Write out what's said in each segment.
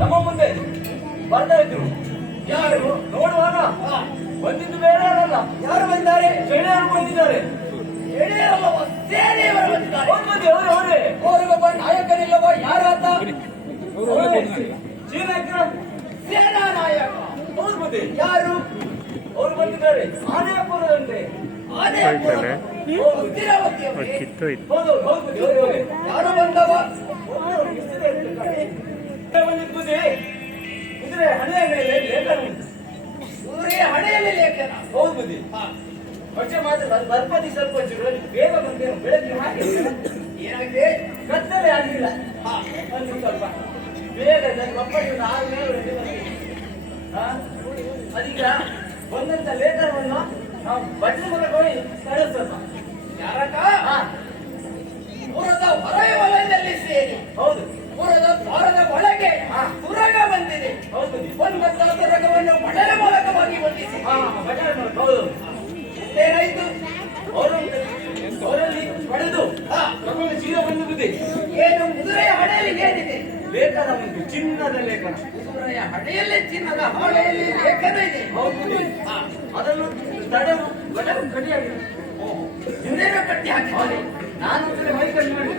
ನಮ್ಮ ಮುಂದೆ ಬರ್ತಾ ಇದ್ರು. ಯಾರು ನೋಡುವಾಗ ಬಂದಿದ್ದು ಬೇರೆ ಅಲ್ಲ. ಯಾರು ಬಂದಿದ್ದಾರೆ? ಗೆಳೆಯರು ಬಂದಿದ್ದಾರೆ. ಅವರಿಗೊಬ್ಬ ನಾಯಕನಿಲ್ಲವ? ಯಾರು ಆತ? ಸೇನಾ ನಾಯಕ. ಹೌದು ಬುದ್ಧಿ. ಯಾರು? ಅವರು ಬಂದಿದ್ದಾರೆ ಆನೆಪುರದಂತೆ. ಯಾರು ಬಂದವ? ಬಂದಿದ್ದೆ ಕುದುರೆ ಹಣೆಯ ಮೇಲೆ ಲೇಖನ ಉಂಟು. ಕುದುರೆ ಹಣೆಯಲ್ಲಿ ಲೇಖನ? ಹೌದು ಬುದ್ಧಿ. ಪಕ್ಷ ಮಾತ್ರ ಬರ್ಪದಿ ಸ್ವಲ್ಪ ಬೇಗ ಬಂದೇನು ಬೆಳಗ್ಗೆ ಹಾಕಿ ಏನಾಗಿದೆ? ಕತ್ತಲೆ ಆಗಲಿಲ್ಲ. ಒಂದು ಸ್ವಲ್ಪ ಬೇಗ ಒಪ್ಪಟ್ಟು 6 ಅದೀಗ ಬಂದಂತ ಲೇಖನವನ್ನು ನಾವು ಭಜನೆ ಮೂಲಕ ಹೋಗಿ ಕಳಿಸೋಣ. ಯಾರಕ್ಕ? ಪುರದ ಹೊರ ವಲಯದಲ್ಲಿ ಸೇರಿ. ಹೌದು. ಪುರದ ದ್ವಾರದ ಒಳಗೆ ತುರಗ ಬಂದಿದೆ. ಹೌದು. ಬಂದಂತ ತುರಗವನ್ನು ಬಡಲ ಮೂಲಕವಾಗಿ ಬಂದಿದೆ. ಹೌದು. ಏನಾಯ್ತು? ಅವರಲ್ಲಿ ಪಡೆದು ನಮಗೆ ಜೀವ ಬಂದಿದೆ. ಏನು? ಕುದುರೆಯ ಹಣೆಯಲ್ಲಿ ಏನಿದೆ? ಲೇಖನ ಉಂಟು, ಚಿನ್ನದ ಲೇಖನ. ಕುದುರೆಯ ಹಣೆಯಲ್ಲಿ ಚಿನ್ನದ ಹಾಳೆಯಲ್ಲಿ ಲೇಖನ ಇದೆ. ಹೌದು. ಅದನ್ನು ತಡೆದು ಬಡಲು ಕಡಿಯಾಗಿದೆ. ಇನ್ನೇನೋ ಕಟ್ಟಿ ಹಾಕಿ ನಾನು ಮೈ ಕಟ್ಟಿ ಮಾಡಿ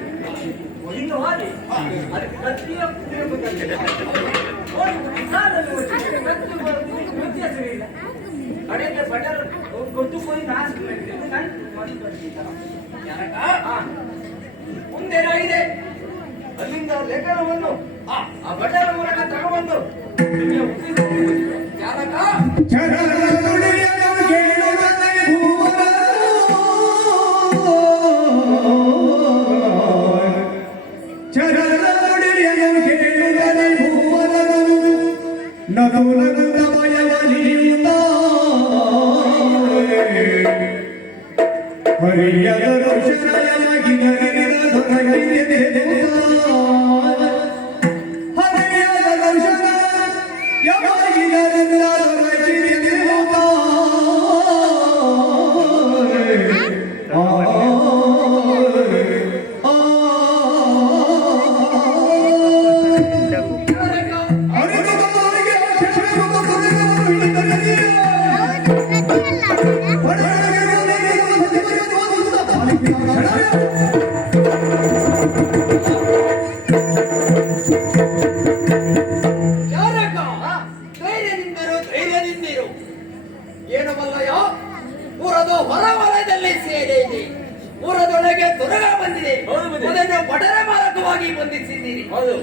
ಇನ್ನು ಮಾಡಿ ಅದಕ್ಕೆ ಕತ್ತಿಯ ವ್ಯತ್ಯಾಸವಿಲ್ಲ. ಕಡೆಗೆ ಬಟರ್ ಕೊಟ್ಟು ಹೋಗಿ ಮುಂದೇನಾಗಿದೆ? ಅಲ್ಲಿಂದ ಲೇಖನವನ್ನು ಆ ಬಟರ್ ಮೂಲಕ ತಗೊಂಡು ಯಾರಕ್ಕ?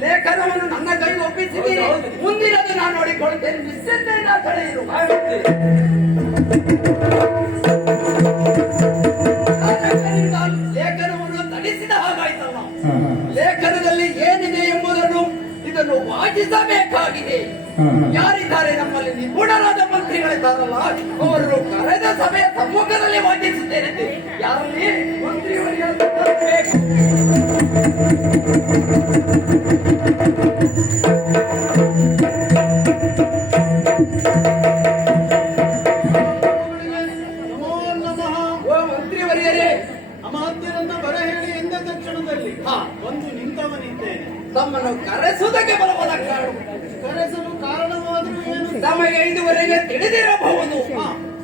ಲೇಖನವನ್ನು ನನ್ನ ಕೈಗೆ ಒಪ್ಪಿಸಿದ್ದೀರಿ. ಮುಂದಿನದು ನಾನು ನೋಡಿಕೊಳ್ಳುತ್ತೇನೆ. ನಿಶ್ಚಿಂತೆಯಿಂದ ತಡೆಯಿರು. ಲೇಖನವನ್ನು ತಡಿಸಿದ ಹಾಗಾಯ್ತಲ್ಲ. ಲೇಖನದಲ್ಲಿ ಏನಿದೆ ಎಂಬುದನ್ನು ಇದನ್ನು ವಾಚಿಸಬೇಕಾಗಿದೆ. ಯಾರಿದ್ದಾರೆ ನಮ್ಮಲ್ಲಿ? ನಿಪುಣರಾದ ಮಂತ್ರಿಗಳಿದ್ದಾರಲ್ಲ, ಅವರು ಕರೆದ ಸಭೆಯ ಸಮ್ಮುಖದಲ್ಲಿ ವಾಚಿಸುತ್ತೇನೆ. ಯಾರಲ್ಲಿ? ಮಂತ್ರಿಯವರಿಗೆ ಅಮಾತ್ಯರನ್ನ ಬರ ಹೇಳಿ ಎಂದ ತಕ್ಷಣದಲ್ಲಿ ಒಂದು ನಿಂತವನಿದ್ದೇನೆ. ತಮ್ಮನ್ನು ಕರೆಸುವುದಕ್ಕೆ ಬಲವಾದ ಕಾರಣ ಕರೆಸಲು ಕಾರಣವಾದರೂ ಏನು? ತಮಗೆ ಇದುವರೆಗೆ ತಿಳಿದಿರಬಹುದು.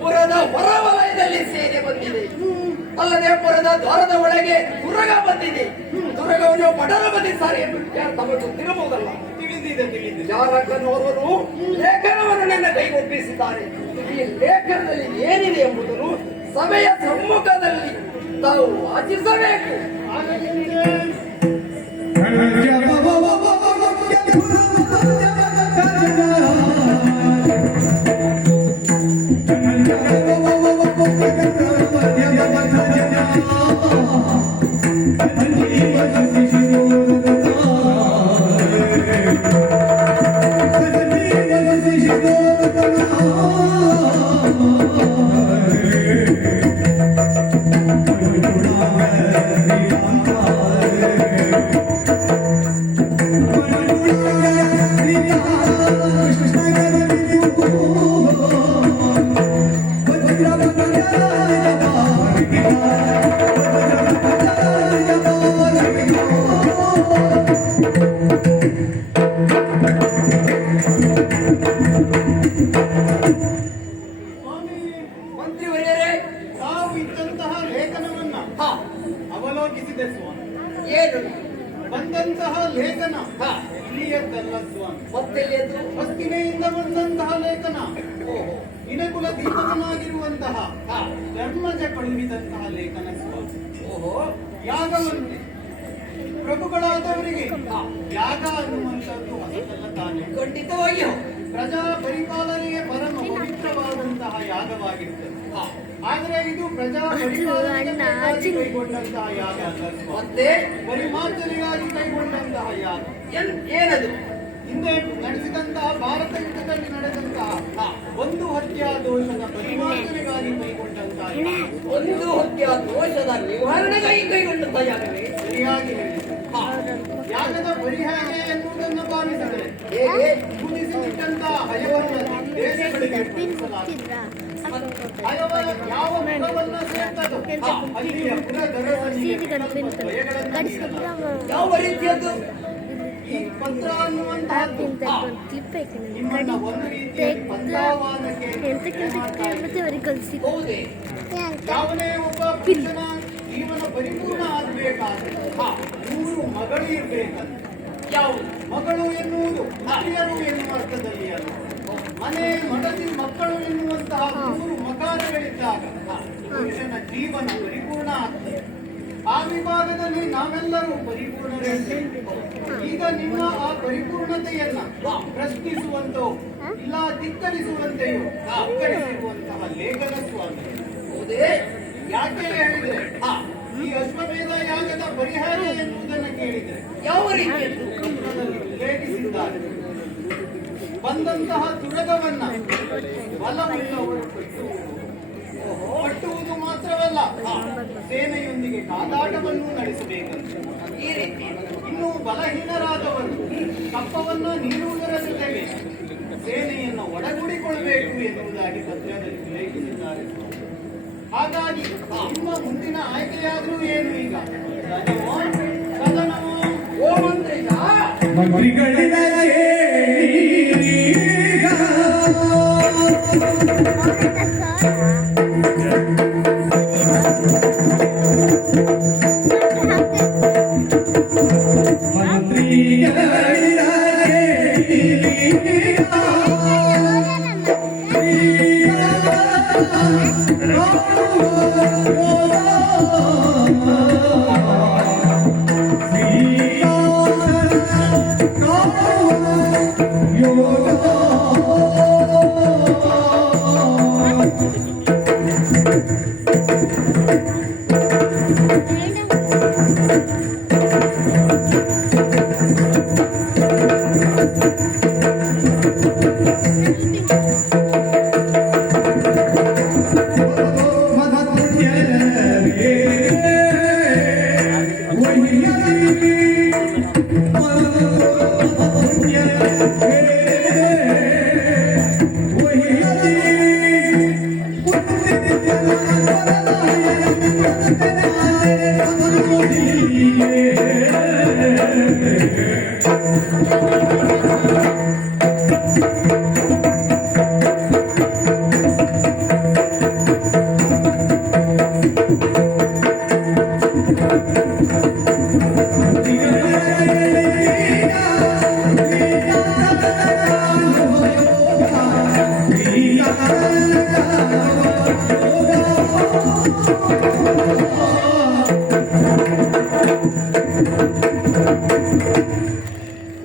ಪುರದ ಹೊರವಲಯದಲ್ಲಿ ಸೇನೆ ಬಂದಿದೆ, ಅಲ್ಲದೆ ಪುರದ ದ್ವಾರದ ಒಳಗೆ ತುರಗ ಬಂದಿದೆ. ತುರಗವನ್ನು ಪಡಲ ಬಂದಿ ಸಾರಿ ತಮಗೆ ತಿರಬಹುದಲ್ಲ. ತಿಳಿದಿದೆ. ಯಾರಕ್ಕನೋರ್ವರು ಲೇಖನವನ್ನು ನನ್ನ ಕೈಗೊಪ್ಪಿಸಿದ್ದಾರೆ. ಈ ಲೇಖನದಲ್ಲಿ ಏನಿದೆ ಎಂಬುದನ್ನು ಸಭೆಯ ಸಮ್ಮುಖದಲ್ಲಿ ತಾವು ವಾಚಿಸಬೇಕು. ಮಂತ್ರಿವರ್ಯರೇ, ತಾವು ಇದ್ದಂತಹ ಲೇಖನವನ್ನ ಅವಲೋಕಿಸಿದೆ ಸ್ವಾಮಿ. ಏನು ಬಂದಂತಹ ಲೇಖನ ಇಲ್ಲಿಯದ್ದಲ್ಲ ಸ್ವಾಮಿ. ಮತ್ತೆಲ್ಲಿಯದ್ದು? ಹಸ್ತಿನೆಯಿಂದ ಬಂದಂತಹ ಲೇಖನ ಇನಕುಲ ದೀಪಕನಾಗಿರುವಂತಹ ಧರ್ಮಜ ಕಳುಹಿದಂತಹ ಲೇಖನ ಸ್ವಾಮಿ. ಯಾಗವನ್ನು ಪ್ರಭುಗಳಾದವರಿಗೆ ಯಾಗ ಅನ್ನುವಂಥದ್ದು ಹೊಸತಲ್ಲ ತಾನೆ. ಖಂಡಿತವಾಗಿಯೂ ಪ್ರಜಾ ಪರಿಪಾಲನೆಗೆ ಪರಮ ಪವಿತ್ರವಾದಂತಹ ಯಾಗವಾಗಿರುತ್ತದೆ. ಆದರೆ ಇದು ಪ್ರಜಾ ಪರಿಪಾಲನೆಗಾಗಿ ಕೈಗೊಂಡಂತಹ ಯಾಗ ಅಲ್ಲ. ಮತ್ತೆ ಪರಿಮಾರ್ಜನೆಗಾಗಿ ಕೈಗೊಂಡಂತಹ ಯಾಗ. ಏನದು? ಹಿಂದೆ ನಡೆಸಿದಂತಹ ಭಾರತ ಯುದ್ಧದಲ್ಲಿ ನಡೆದಂತಹ ಒಂದು ಹತ್ಯಾ ದೋಷದ ಪರಿಮಾರ್ಜನೆಗಾಗಿ ಕೈಗೊಂಡಂತಹ ಯಾಗ. ಒಂದು ಹತ್ಯಾ ದೋಷದ ನಿವಾರಣೆಗಾಗಿ ಕೈಗೊಂಡಂತಹ ಯಾಗವೇ? ಸರಿಯಾಗಿ ಹೇಳಿದೆ. ಯಾಗದ ಪರಿಹಾರ ಎನ್ನುವುದನ್ನು ಭಾವಿಸಿದರೆ ಹೇಗೆ? ಕುದಿಸಿಬಿಟ್ಟಂತಹ ಹಯವನ್ನು ದೇಶಗಳಿಗೆ ಕಳಿಸಲಾಗಿದೆ. ಹಯವ ಯಾವ ಮುಖವನ್ನು ಸೇರ್ತದೋ ಅಲ್ಲಿಯ ಪುರದರಸನಿಗೆ ಭಯಗಳನ್ನು ನೀಡಲಾಗಿದೆ. ಯಾವ ರೀತಿಯದ್ದು? ಈ ಪತ್ರ ಅನ್ನುವಂತಹದ್ದು ನಿಮ್ಮನ್ನ ಒಂದು ರೀತಿಯ ಪಂಥಾವಾದಕ್ಕೆ ಹೌದೇ? ಯಾವುದೇ ಒಬ್ಬ ಪುರುಷನ ಜೀವನ ಪರಿಪೂರ್ಣ ಆಗಬೇಕಾದ್ರೆ 3 ಮಗಳು ಇರಬೇಕಂತ. ಯಾವುದು? ಮಗಳು ಎನ್ನುವುದು ಹಿರಿಯರು ಎನ್ನುವ ಅರ್ಥದಲ್ಲಿ ಅಲ್ಲ. ಮನೆ ಮಡದಿ ಮಕ್ಕಳು ಎನ್ನುವಂತಹ 3 ಮಕಾರಗಳಿದ್ದಾಗ ಪುರುಷನ ಜೀವನ ಪರಿಪೂರ್ಣ ಆಗ್ತದೆ. ಆ ವಿಭಾಗದಲ್ಲಿ ನಾವೆಲ್ಲರೂ ಪರಿಪೂರ್ಣರಿದ್ದೇವೆ. ಈಗ ನಿಮ್ಮ ಆ ಪರಿಪೂರ್ಣತೆಯನ್ನ ಪ್ರಶ್ನಿಸುವಂತೋ ಇಲ್ಲ ಧಿಕ್ಕರಿಸುವಂತೆಯೋ ಧಿಕ್ಕರಿಸಿರುವಂತಹ ಲೇಖನ ಸ್ವಾಮಿ. ಹೌದೇ? ಯಾಕೆ ಹೇಳಿದ್ರೆ ಈ ಅಶ್ವಮೇಧ ಯಾಗದ ಪರಿಹಾರ ಎನ್ನುವುದನ್ನು ಕೇಳಿದ್ರೆ ಯಾವ ರೀತಿಯದ್ದು? ಪತ್ರದಲ್ಲಿ ಉಲ್ಲೇಖಿಸಿದ್ದಾರೆ. ಬಂದಂತಹ ತುರಗವನ್ನ ಬಲವುಳ್ಳವರು ಕಟ್ಟುವುದು ಮಾತ್ರವಲ್ಲ, ಸೇನೆಯೊಂದಿಗೆ ಕಾದಾಟವನ್ನು ನಡೆಸಬೇಕಂತ. ಈ ರೀತಿ ಇನ್ನು ಬಲಹೀನರಾದವರು ಕಪ್ಪವನ್ನ ನೀಡುವುದರ ಜೊತೆಗೆ ಸೇನೆಯನ್ನು ಒಡಗೂಡಿಕೊಳ್ಳಬೇಕು ಎನ್ನುವುದಾಗಿ ಪತ್ರದಲ್ಲಿ ಉಲ್ಲೇಖಿಸಿದ್ದಾರೆ. ಹಾಗಾಗಿ ನಿಮ್ಮ ಮುಂದಿನ ಆಯ್ಕೆಯಾದ್ರೂ ಏನು? ಈಗ ಸದನವೋ ಓ ಮಂತ್ರಿಗ Thank you.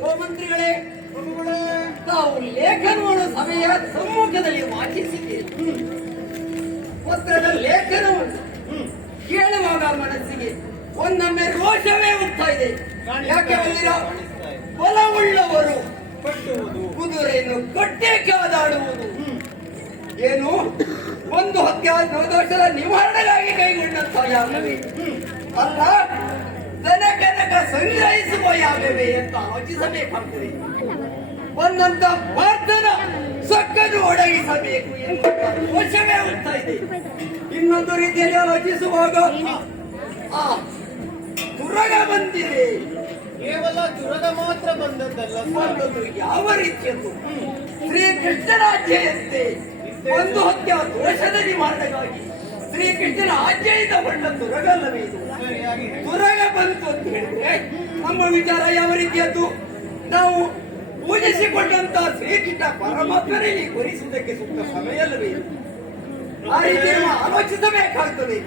ಓ ಮಂತ್ರಿಗಳೇ, ತಾವು ಲೇಖನವನ್ನು ಸಭೆಯ ಸಮ್ಮುಖದಲ್ಲಿ ವಾಚಿಸಿದ್ದೀರಿ. ಪತ್ರದ ಲೇಖನವನ್ನು ಕೇಳುವಾಗ ಮನಸ್ಸಿಗೆ ಒಂದೊಮ್ಮೆ ರೋಷವೇ ಉಂಟಾ ಇದೆ. ಯಾಕೆ ಬಂದಿರ? ಬಲವುಳ್ಳವರು ಕುದುರೆಯನ್ನು ಕಟ್ಟೆ ಕಾದಾಡುವುದು ಏನು ಒಂದು ಹತ್ಯಾದೋಷದ ನಿವಾರಣೆಗಾಗಿ ಕೈಗೊಂಡಂತಹ ಯಾಗವೇ ಅಲ್ಲ, ದನಕನಕ ಸಂಗ್ರಹಿಸುವ ಯಾಗವೇ ಅಂತ ಆಲೋಚಿಸಬೇಕಾಗ್ತದೆ. ಒಂದಂತ ಪ್ರಾರ್ಥನ ಸೊಕ್ಕನ್ನು ಒಡಗಿಸಬೇಕು ಎನ್ನುವ ದೋಷವೇ ಉಂಟಾ ಇದೆ. ಇನ್ನೊಂದು ರೀತಿಯಲ್ಲಿ ಆಲೋಚಿಸುವಾಗ ಆ ತುರಗ ಬಂದಿದೆ. ಕೇವಲ ದುರದ ಮಾತ್ರ ಬಂದದ್ದಲ್ಲ, ಬಂದದ್ದು ಯಾವ ರೀತಿಯದ್ದು? ಶ್ರೀಕೃಷ್ಣರಾಜ್ಯಂತೆ ಒಂದು ಹತ್ಯ ದೋಷದ ನಿವಾರಣೆಗಾಗಿ ಶ್ರೀಕೃಷ್ಣನ ಆಜ್ಞೆಯಿಂದ ಬಂದ ತುರಗಲ್ಲವೇ ಇದು? ಸರಿಯಾಗಿ ಹೇಳಿ. ತುರಗ ಬಂತು ಅಂತ ಹೇಳಿದ್ರೆ ನಮ್ಮ ವಿಚಾರ ಯಾವ ರೀತಿಯದ್ದು? ನಾವು ಪೂಜಿಸಿಕೊಂಡಂತ ಶ್ರೀಕೃಷ್ಣ ಪರಮಾತ್ಮನಲ್ಲಿ ಕೊರಿಸುವುದಕ್ಕೆ ಸೂಕ್ತ ಸಮಯವಲ್ಲವೇ ಇದು? ಆ ರೀತಿ ನಾವು ಆಲೋಚಿಸಬೇಕಾಗ್ತದೆ.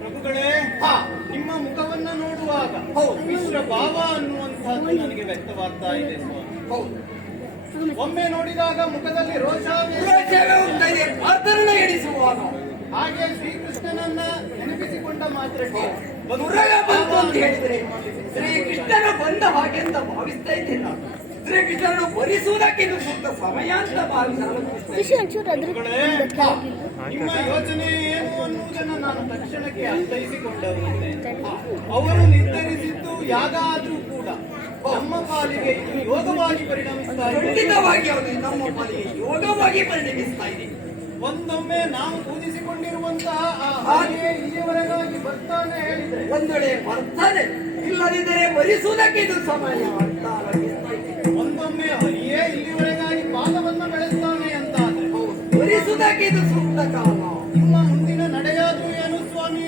ಪ್ರಭುಗಳೇ, ಹಾ, ನಿಮ್ಮ ಮುಖವನ್ನ ನೋಡುವಾಗ ಹೌದು. ಮಿಶ್ರ ಭಾವ ಅನ್ನುವಂತಹದ್ದು ನನಗೆ ವ್ಯಕ್ತವಾಗ್ತಾ ಇದೆ ಸ್ವಾಮಿ. ಹೌದು, ಒಮ್ಮೆ ನೋಡಿದಾಗ ಮುಖದಲ್ಲಿ ರೋಷಾವೇಶ, ರೋಷವೇ ಉಂಟಾ ಇದೆ. ಪ್ರಾರ್ಥನೆ ಎಣಿಸುವಾಗ ಹಾಗೆ ಶ್ರೀಕೃಷ್ಣನನ್ನ ನೆನಪಿಸಿಕೊಂಡ ಮಾತ್ರಕ್ಕೆ ತುರಗ ಬಂತು ಅಂತ ಹೇಳಿದ್ರೆ ಶ್ರೀಕೃಷ್ಣನು ಬಂದ ಹಾಗೆ ಅಂತ ಭಾವಿಸ್ತಾ ಇದ್ದೇನೆ ನಾನು. ಶ್ರೀಕೃಷ್ಣನು ಭರಿಸುವುದಕ್ಕೆ ಇದು ಸೂಕ್ತ ಸಮಯ ಅಂತ ಭಾವಿಸಿ ಆಲೋಚಿಸ್ತಾ ಇದ್ದೇನೆ. ಪ್ರಭುಗಳೇ, ನಿಮ್ಮ ಯೋಚನೆ ಏನು ಅನ್ನುವುದನ್ನು ನಾನು ತಕ್ಷಣಕ್ಕೆ ಅರ್ಥೈಸಿಕೊಂಡವರಂತೆ. ಅವರು ನಿರ್ಧರಿಸಿದ್ದು ಯಾಗ ಆದ್ರೂ ಕೂಡ ನಮ್ಮ ಪಾಲಿಗೆ ಇದು ಯೋಗವಾಗಿ ಪರಿಣಮಿಸ್ತಾ ಇದೆ. ಖಂಡಿತವಾಗಿ ಅವರು ನಮ್ಮ ಪಾಲಿಗೆ ಯೋಗವಾಗಿ ಪರಿಣಮಿಸ್ತಾ ಇದೆ. ಒಂದೊಮ್ಮೆ ನಾವು ಪೂಜಿಸಿಕೊಂಡಿರುವಂತಹ ಆ ಹಾಗೆಯೇ ಇಲ್ಲಿಯವರೆಗಾಗಿ ಬರ್ತಾನೆ ಹೇಳಿದ್ರೆ ಒಂದು ವೇಳೆ ಬರ್ತಾನೆ, ಇಲ್ಲದಿದ್ದರೆ ಭರಿಸುವುದಕ್ಕೆ ಇದು ಸಮಯ ಅಂತ ಆಲೋಚಿಸ್ತಾ ಇದ್ದೇನೆ. ಒಂದೊಮ್ಮೆ ಹರಿಯೇ ಇಲ್ಲಿವರೆಗಾಗಿ ಪಾದವನ್ನ ಬೆಳೆಸ್ತಾನೆ ಅಂತ ಆದ್ರೆ ಭರಿಸುವುದಕ್ಕೆ ಇದು ಸೂಕ್ತ ಕಾಲ. ನಿಮ್ಮ ಮುಂದಿನ ನಡೆಯಾದ್ರೂ ಏನು ಸ್ವಾಮಿ?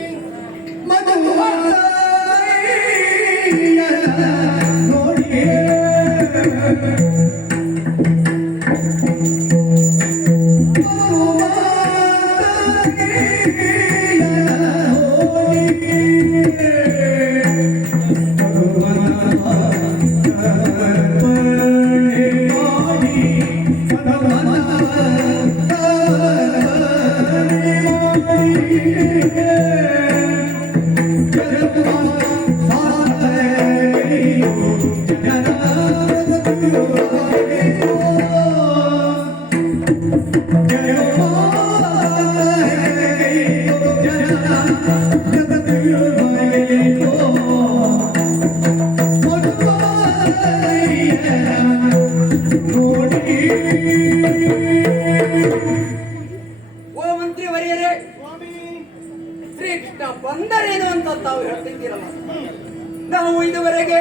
ಓ ಮಂತ್ರಿವರಿಯರೇ, ಸ್ವಾಮಿ, ಶ್ರೀಕೃಷ್ಣ ಬಂದರೇನು ಅಂತ ತಾವು ಹೇಳ್ತಿದ್ದೀರಲ್ಲ. ನಾವು ಇದುವರೆಗೆ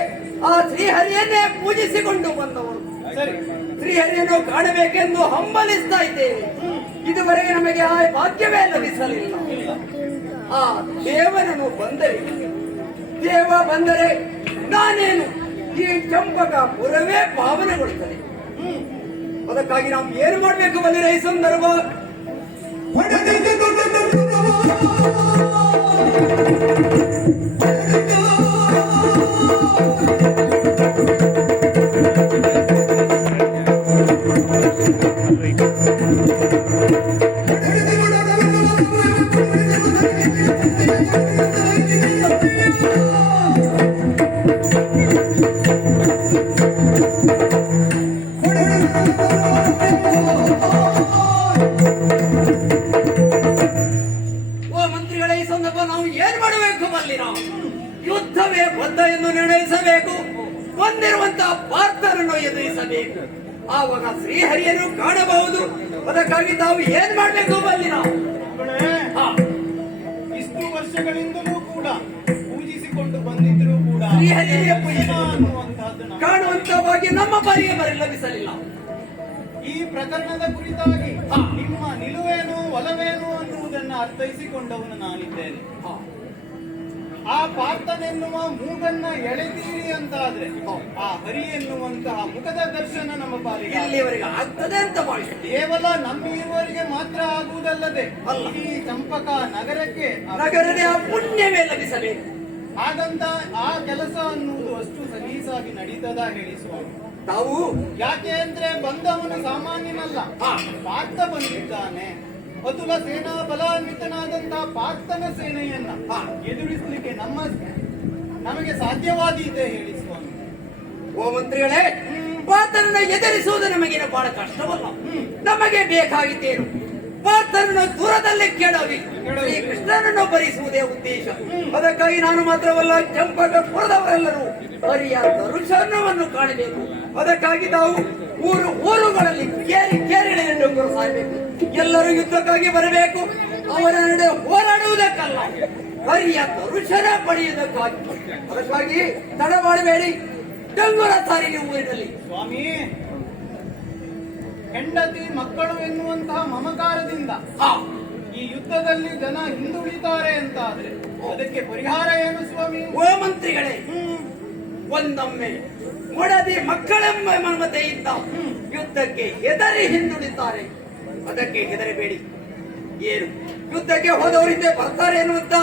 ಆ ಶ್ರೀಹರಿಯನ್ನೇ ಪೂಜಿಸಿಕೊಂಡು ಬಂದವರು. ಸರಿ, ಶ್ರೀಹರಿಯನ್ನು ಕಾಣಬೇಕೆಂದು ಹಂಬಲಿಸ್ತಾ ಇದ್ದೇವೆ. ಇದುವರೆಗೆ ನಮಗೆ ಆ ಭಾಗ್ಯವೇ ಲಭಿಸಲಿಲ್ಲ. ಆ ದೇವನನ್ನು ಬಂದರೆ, ದೇವ ಬಂದರೆ ನಾನೇನು ಈ ಚಂಪಕಪುರವೇ ಪಾವನೆಗೊಳ್ಳುತ್ತದೆ. ಅದಕ್ಕಾಗಿ ನಾವು ಏನು ಮಾಡಬೇಕು ಬಂದರೆ ಈ ಸಂದರ್ಭ ಯುದ್ಧವೇ ಬದ್ಧ ಎಂದು ನಿರ್ಣಯಿಸಬೇಕು. ಬಂದಿರುವಂತಹ ಪಾರ್ಥರನ್ನು ಎದುರಿಸಬೇಕು. ಆವಾಗ ಶ್ರೀಹರಿಯನ್ನು ಕಾಣಬಹುದು. ಅದಕ್ಕಾಗಿ ತಾವು ಏನ್ ಮಾಡ್ಬೇಕು ಬಲ್ಲಿ ನಾವು ಇಷ್ಟು ವರ್ಷಗಳಿಂದಲೂ ಕೂಡ ಪೂಜಿಸಿಕೊಂಡು ಬಂದಿದ್ರು ಶ್ರೀಹರಿಯೇ ಪೂಜಿತ ಅನ್ನುವಂತಹದ್ದು ನಮ್ಮ ಕಾಣುವಂತವಾಗಿ ನಮ್ಮ ಬಾರಿಗೆ ಲಭಿಸಲಿಲ್ಲ. ಈ ಪ್ರಕರಣದ ಕುರಿತಾಗಿ ನಿಮ್ಮ ನಿಲುವೇನು ಒಲವೇನು ಅನ್ನುವುದನ್ನು ಅರ್ಥೈಸಿಕೊಂಡವನು ನಾನಿದ್ದೇನೆ. ಆ ಪಾರ್ಥನೆನ್ನುವ ಮೂಗನ್ನ ಎಳೆತೀರಿ ಅಂತಾದ್ರೆ ಆ ಹರಿ ಎನ್ನುವಂತಹ ಮುಖದ ದರ್ಶನ ನಮ್ಮ ಪಾಲಿಗೆ ಇಲ್ಲಿವರೆಗೆ ಆಗ್ತದೆ ಅಂತ ಭಾವಿಸುತ್ತೇವೆ. ಕೇವಲ ನಮ್ಮಿರುವವರಿಗೆ ಮಾತ್ರ ಆಗುವುದಲ್ಲದೆ ಈ ಚಂಪಕ ನಗರಕ್ಕೆ ನಗರದ ಪುಣ್ಯವೇ ಲಭಿಸಬೇಕು. ಹಾಗಂತ ಆ ಕೆಲಸ ಅನ್ನುವುದು ಅಷ್ಟು ಸಲೀಸಾಗಿ ನಡೀತದ ಹೇಳಿ ಸ್ವಾಮಿ. ತಾವು ಯಾಕೆ ಅಂದ್ರೆ ಬಂದವನು ಸಾಮಾನ್ಯನಲ್ಲ, ಪಾರ್ಥ ಬಂದಿದ್ದಾನೆ. ಅತುಲ ಸೇನಾ ಬಲಾನ್ವಿತನಾದಂತಹ ಪಾರ್ಥನ ಸೇನೆಯನ್ನ ಎದುರಿಸಲಿಕ್ಕೆ ನಮಗೆ ಸಾಧ್ಯವಾದೀತೆ ಹೇಳಿ ಸ್ವಾಮಿ. ಓ ಮಂತ್ರಿಗಳೇ, ಪಾರ್ಥನನ್ನು ಎದುರಿಸುವುದು ನಮಗೇನು ಬಹಳ ಕಷ್ಟವಲ್ಲ. ನಮಗೆ ಬೇಕಾಗಿದ್ದೇನು ಪಾರ್ಥನನ್ನು ದೂರದಲ್ಲೇ ಕೆಡವಿ ಶ್ರೀ ಕೃಷ್ಣನನ್ನು ಭರಿಸುವುದೇ ಉದ್ದೇಶ. ಅದಕ್ಕಾಗಿ ನಾನು ಮಾತ್ರವಲ್ಲ, ಚಂಪಕಪುರದವರೆಲ್ಲರೂ ಹರಿಯ ದರ್ಶನವನ್ನು ಕಾಣಬೇಕು. ಅದಕ್ಕಾಗಿ ನಾವು ಊರುಗಳಲ್ಲಿ ಕೇರಿಗಳನ್ನು ಸಾಯಬೇಕು. ಎಲ್ಲರೂ ಯುದ್ಧಕ್ಕಾಗಿ ಬರಬೇಕು. ಅವರ ನಡೆ ಹೋರಾಡುವುದಕ್ಕಲ್ಲ, ಹರಿಯ ದರ್ಶನ ಪಡೆಯುವುದಕ್ಕಾಗಿ. ಅದಕ್ಕಾಗಿ ತಡ ಮಾಡಬೇಡಿ, ಡಂಗುರ ಸಾರಿಗೆ ಊರಿನಲ್ಲಿ. ಸ್ವಾಮಿ, ಹೆಂಡತಿ ಮಕ್ಕಳು ಎನ್ನುವಂತಹ ಮಮಕಾರದಿಂದ ಈ ಯುದ್ಧದಲ್ಲಿ ಜನ ಹಿಂದುಳಿತಾರೆ ಅಂತ ಆದ್ರೆ ಅದಕ್ಕೆ ಪರಿಹಾರ ಏನು ಸ್ವಾಮಿ? ಓ ಮಂತ್ರಿಗಳೇ, ಒಂದೊಮ್ಮೆ ಮೊಡದಿ ಮಕ್ಕಳೆಂಬ ಮಮತೆಯಿಂದ ಯುದ್ಧಕ್ಕೆ ಹೆದರಿ ಹಿಂದುಳಿತಾರೆ. ಅದಕ್ಕೆ ಹೆದರಬೇಡಿ. ಏನು ಯುದ್ಧಕ್ಕೆ ಹೋದವರಿಂದ ಬರ್ತಾರೆ ಎನ್ನುವಂತ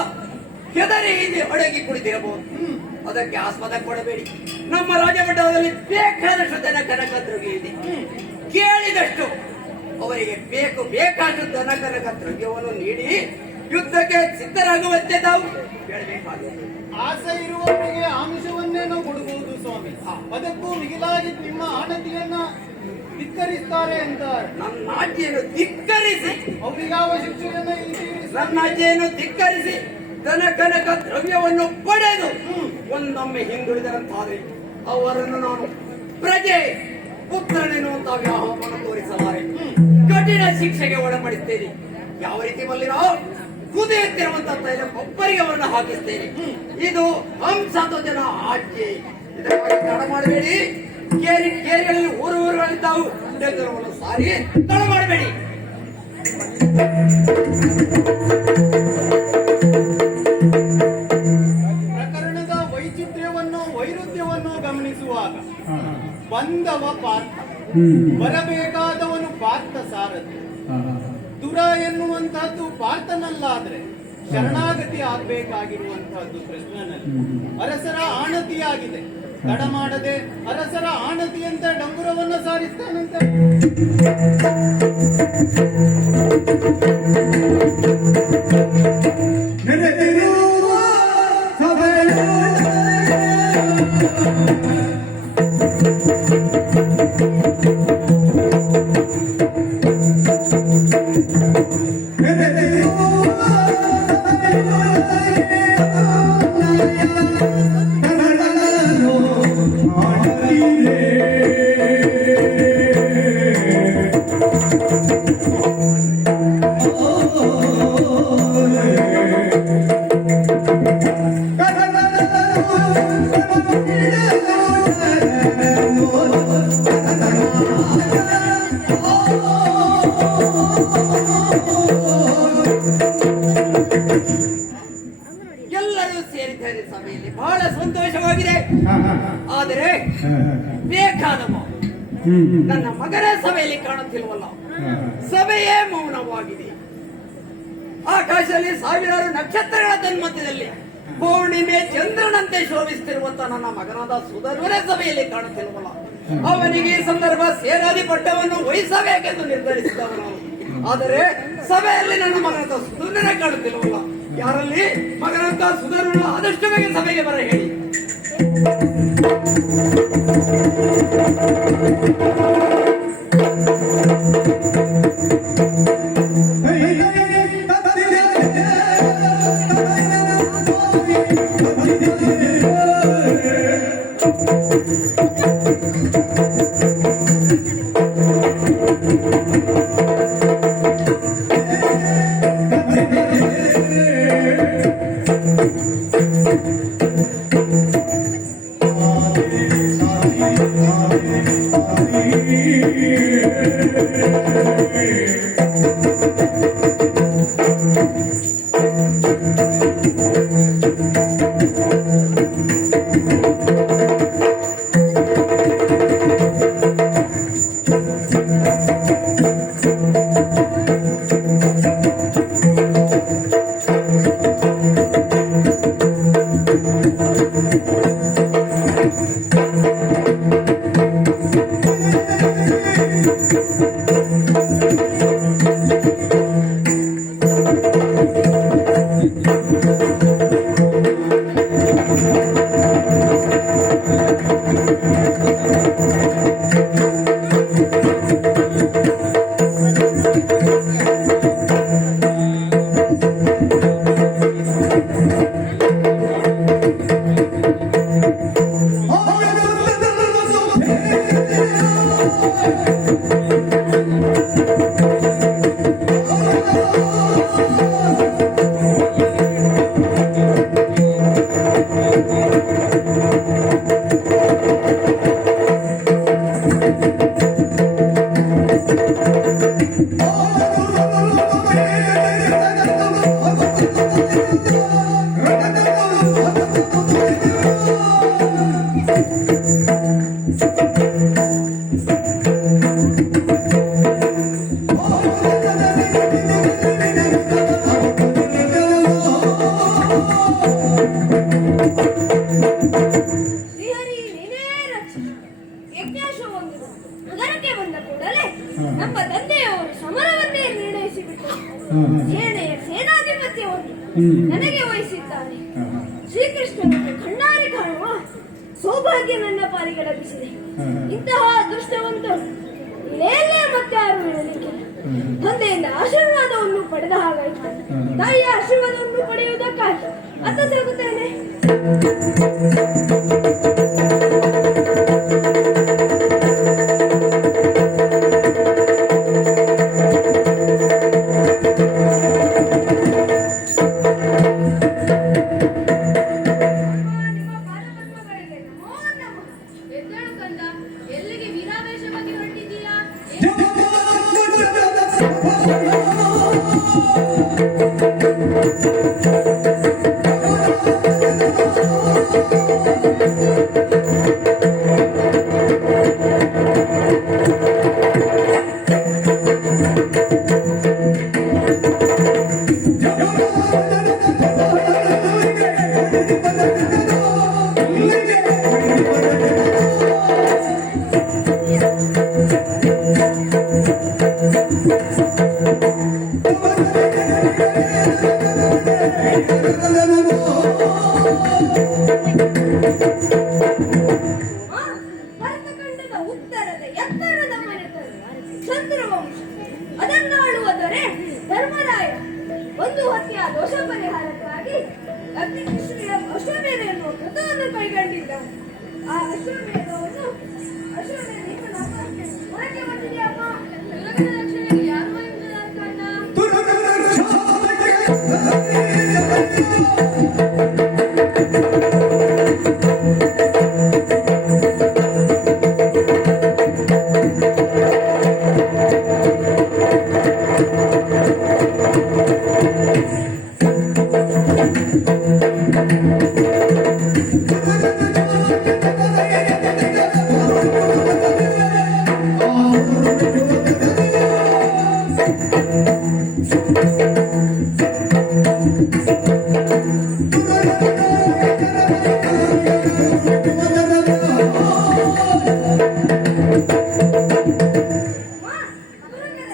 ಹೆದರಿ ಹಿಂದೆ ಅಡಗಿ ಕುಳಿತಿರಬಹುದು. ಅದಕ್ಕೆ ಆಸ್ಪದ ಕೊಡಬೇಡಿ. ನಮ್ಮ ರಾಜಮಂಡಲದಲ್ಲಿ ಬೇಕಾದಷ್ಟು ದನ ಕನಕದ್ರವ್ಯ ಇದೆ. ಕೇಳಿದಷ್ಟು ಅವರಿಗೆ ಬೇಕಾದಷ್ಟು ದನ ಕನಕ ದ್ರವ್ಯವನ್ನು ನೀಡಿ ಯುದ್ಧಕ್ಕೆ ಸಿದ್ಧರಾಗುವಂತೆ ನಾವು ಹೇಳಬೇಕಾಗಿದೆ. ಆಸೆ ಇರುವವರಿಗೆ ಆಮಿಷವನ್ನೇನೋ ಕೊಡಬಹುದು ಸ್ವಾಮಿ. ಅದಕ್ಕೂ ಮಿಗಿಲಾಗಿ ನಿಮ್ಮ ಆಣತಿಯನ್ನ ಧಿಕ್ಕರಿಸ್ತಾರೆ ಅಂತ. ನನ್ನ ಆಜ್ಞೆಯನ್ನು ಧಿಕ್ಕರಿಸಿ ಅವರಿಗಾವ ಶಿಕ್ಷೆಯನ್ನ ನನ್ನ ಆಜ್ಞೆಯನ್ನು ಧಿಕ್ಕರಿಸಿ ದನ ಕನಕ ದ್ರವ್ಯವನ್ನು ಪಡೆದು ಒಂದೊಮ್ಮೆ ಹಿಂದುಳಿದರಂತಾದ್ರೆ ಅವರನ್ನು ನಾನು ಪ್ರಜೆ ಪುತ್ರನೆನ್ನುವಂತಹ ವ್ಯಾಮೋಹವನ್ನು ತೋರಿಸಲಾರೆ. ಕಠಿಣ ಶಿಕ್ಷೆಗೆ ಒಳಪಡಿಸ್ತೇನೆ. ಯಾವ ರೀತಿ ಮಲ್ಲಿರೋ ಕುದಿಯುತ್ತಿರುವಂತಹ ತೈಲ ಒಬ್ಬರಿಗೆ ಅವರನ್ನು ಹಾಕಿಸ್ತೇನೆ. ಇದು ಹಂಸಧ್ವಜನ ಆಜ್ಞೆ. ಇದಕ್ಕಾಗಿ ತಡ ಮಾಡಬೇಡಿ. ಕೇರಿಗಳಲ್ಲಿ ಊರುಗಳಲ್ಲಿ ತಾವು ಡಂಗರವನ್ನು ಸಾರಿ ತಡ ಮಾಡಬೇಡಿ. ಪ್ರಕರಣದ ವೈರುಧ್ಯವನ್ನು ಗಮನಿಸುವಾಗ ಬಂದವ ಪಾರ್ಥ, ಬರಬೇಕಾದವನು ಪಾರ್ಥ ಸಾರಥಿ. ದುರ ಎನ್ನುವಂತಹದ್ದು ಪಾರ್ಥನಲ್ಲಾದ್ರೆ ಶರಣಾಗತಿ ಆಗ್ಬೇಕಾಗಿರುವಂತಹದ್ದು ಕೃಷ್ಣನಲ್ಲಿ. ಅರಸರ ಆಣತಿಯಾಗಿದೆ. ತಡ ಮಾಡದೆ ಅರಸರ ಆಣತಿಯಂತ ಡಂಗುರವನ್ನ ಸಾರಿಸ್ತಾನಂತೆ. ಎಲ್ಲರೂ ಸೇರಿದ್ದಾರೆ ಸಭೆಯಲ್ಲಿ. ಬಹಳ ಸಂತೋಷವಾಗಿದೆ. ಆದರೆ ಬೇಕಾದವ ನನ್ನ ಮಗನ ಸಭೆಯಲ್ಲಿ ಕಾಣುತ್ತಿಲ್ವಲ್ಲ. ಸಭೆಯೇ ಮೌನವಾಗಿದೆ. ಆಕಾಶದಲ್ಲಿ ಸಾವಿರಾರು ನಕ್ಷತ್ರಗಳ ತನ್ಮಧ್ಯದಲ್ಲಿ ಪೌರ್ಣಿಮೆ ಚಂದ್ರನಂತೆ ಶೋಭಿಸುತ್ತಿರುವಂತಹ ನನ್ನ ಮಗನಾದ ಸುಧರ್ವನ ಸಭೆಯಲ್ಲಿ ಕಾಣುತ್ತಿಲ್ವಲ್ಲ. ಅವನಿಗೆ ಈ ಸಂದರ್ಭ ಸೇನಾದಿ ಪಟ್ಟವನ್ನು ವಹಿಸಬೇಕೆಂದು ನಿರ್ಧರಿಸಿದವನು. ಆದರೆ ಸಭೆಯಲ್ಲಿ ನನ್ನ ಮಗನಾದ ಸುಧರ್ವನ ಕಾಣುತ್ತಿಲ್ವಲ್ಲ. ಯಾರಲ್ಲಿ ಮಗನಂತ ಸುಧರ್ವನ ಆದಷ್ಟು ಬೇಗ ಸಭೆಗೆ ಬರ ಹೇಳಿ. ಬರುತ್ತಾರೆ. ಶ್ರೀಕೃಷ್ಣನನ್ನು ಕಣ್ಣಾರೆ ಕಾಣುವ ಸೌಭಾಗ್ಯ ನನ್ನ ಪಾಲಿಗೆ ಲಭಿಸಿದೆ. ಇಂತಹ ಅದೃಷ್ಟವಂತರು ಲೇಲೆ ಮತ್ತೆ ಯಾರು ಇರಲಿಕ್ಕಿಲ್ಲ. ತಂದೆಯಿಂದ ಆಶೀರ್ವಾದವನ್ನು ಪಡೆದ ಹಾಗಾಯಿತು. ತಾಯಿಯ ಆಶೀರ್ವಾದವನ್ನು ಪಡೆಯುವುದಕ್ಕಾಗಿ ಅತ್ತ ಸಾಗುತ್ತೇನೆ. ಎಲ್ಲಿಗೆ ವೀರಾವೇಶವಾಗಿ ಹೊರಟಿದ್ದೀಯಾ? ಭರತಖಂಡದ ಉತ್ತರದ ಎತ್ತರದ ಮನೆತನ ಚಂದ್ರವಂಶ ಅದನ್ನಾಳುವ ದೊರೆ ಧರ್ಮರಾಯ ಒಂದು ಹೊತ್ತಿಯ ದೋಷ ಪರಿಹಾರಕ್ಕಾಗಿ ಅಗ್ನಿಕೃಷ್ಣನ ಅಶ್ವಮೇಧ ಎನ್ನುವ ಕೃತವನ್ನು ಕೈಗೊಂಡಿದ್ದಾನೆ. ಆ ಅಶ್ವಮೇಧ ನೀನು ಹೊರಗೆ ಬಂದಿದೆಯಮ್ಮ. ಲಗ್ನ ರಕ್ಷಣೆಗೆ ಯಾರು ಕಂಡ? ದುರ್ಗದ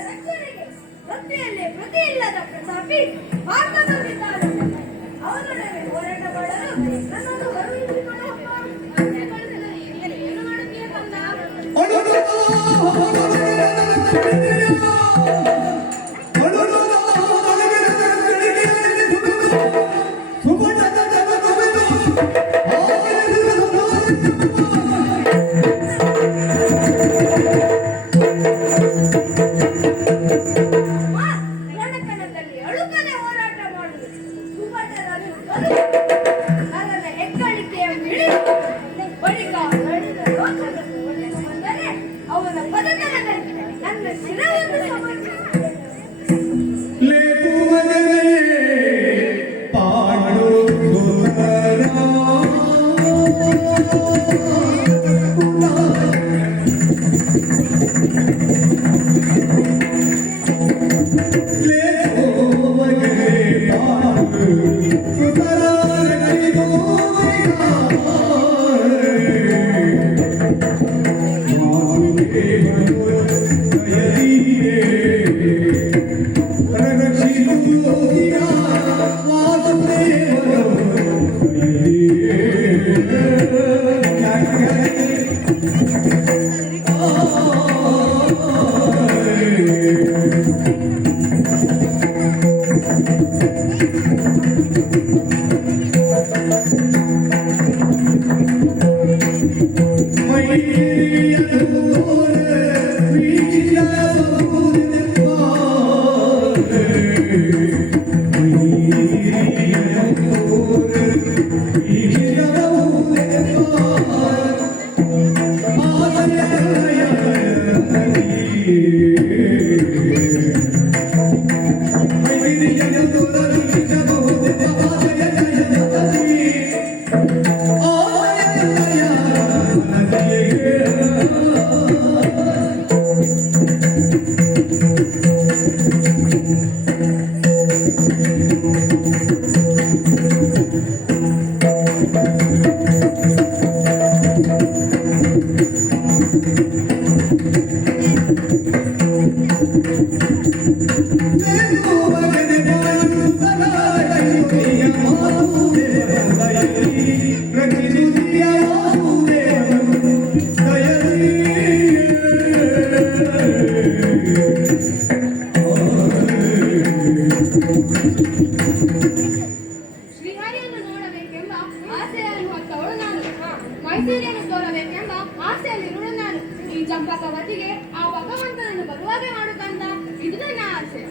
ರಕ್ಷಣೆಗೆ ಪ್ರತಿಯಲ್ಲೇ ಪ್ರತಿ ಇಲ್ಲದ ಪ್ರತಾಪಿ ಭಾರತ ಬಂದಿದ್ದಾನೆ. ಅವನೊಡನೆ ಹೋರಾಟ ಮಾಡಲು ನನ್ನನ್ನು ಕರುಣಿಸಿಕೊಳ್ಳಪ್ಪ. ಮತ್ತೆ ಕಳಿಸಿದರೆ ಏನು ಮಾಡುತ್ತೀಯ ಕಂದ? ರಣಕಣದಲ್ಲಿ ಅಳುಕನೆ ಹೋರಾಟ ಮಾಡುವುದು ಸುಭದ್ರರನ್ನು ನನ್ನನ್ನು ಹೆಗ್ಗ ಮೈಸೂರಿಯನ್ನು ತೋರಬೇಕೆಂಬ ಆಸೆಯಲ್ಲಿರುಳು ನಾನು. ಈ ಚಂಪಕವತಿಗೆ ಆ ಭಗವಂತನನ್ನು ಬರುವಾಗೆ ಮಾಡುತ್ತಂತ ಇದು ನನ್ನ ಆಸೆ.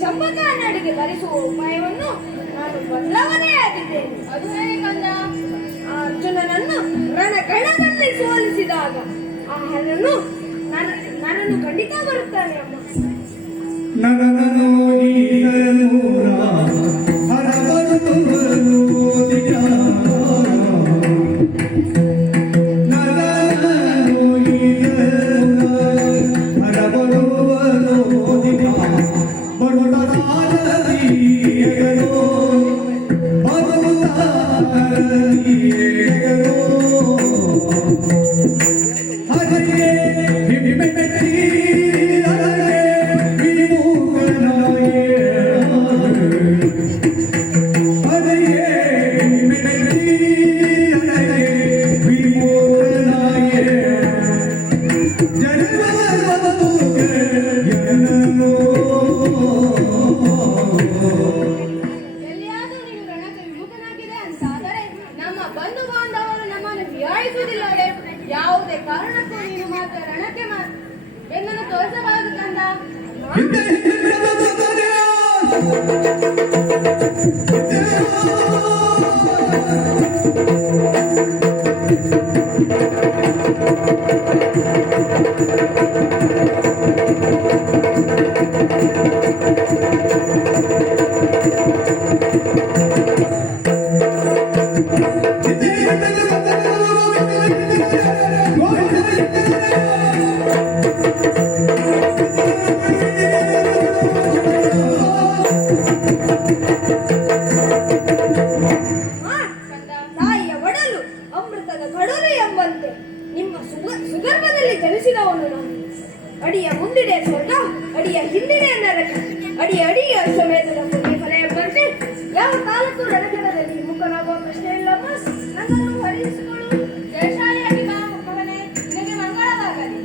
ಚಂಪಕಾನಾಡಿಗೆ ಧರಿಸುವ ಉಪಾಯವನ್ನು ನಾನು ಬದಲಾವಣೆ ಆಗಿದ್ದೇನೆ. ಅದು ಹೇಗೆ ಕಂದ? ಅರ್ಜುನನನ್ನು ರಣಕಣದಲ್ಲಿ ಸೋಲಿಸಿದಾಗ ಆ ಹಣನು ನನ್ನನ್ನು ಖಂಡಿತ ಬರುತ್ತಾನೆ ಅಮ್ಮ. ಎಲ್ಲಿಯಾದರೂ ನೀನು ರಣಕ್ಕೆ ವಿಮುಖನಾಗಿದೆ ಅಂತಾದರೆ ನಮ್ಮ ಬಂಧು ಬಾಂಧವರು ನಮ್ಮನ್ನು ಹೀಯಾಳಿಸುವುದಿಲ್ಲವೇ? ಯಾವುದೇ ಕಾರಣಕ್ಕೂ ನೀನು ಮಾತ್ರ ರಣಕ್ಕೆ ಬೆನ್ನನ್ನು ತೋರಿಸಬಾರದು ಕಂದ. ತಾಯಿಯ ಒಡಲು ಅಮೃತದ ಕಡಲು ಎಂಬಂತೆ ನಿಮ್ಮ ಸುಗರ್ಭದಲ್ಲಿ ಜನಿಸಿದವನು ನಾನು. ಅಡಿಯ ಮುಂದಿಡೆ ಸ್ವರ್ಗ, ಅಡಿಯ ಹಿಂದಿಡೆ ನರಕ, ಅಡಿಯ ಸಮೇತದ ಫಲ ಎಂಬಂತೆ ಯಾವ ಕಾಲಕ್ಕೂ ನರಕದಲ್ಲಿ ಮುಖನಾಗುವ ಪ್ರಶ್ನೆ ಇಲ್ಲಮ್ಮ. ನನ್ನನ್ನು ಹರಿಸಿಕೊಳ್ಳು. ಜಯಶಾಲಿಯಾಗಿ ಬಾ ಮಗನೇ, ನಿನಗೆ ಮಂಗಳವಾಗಲಿ.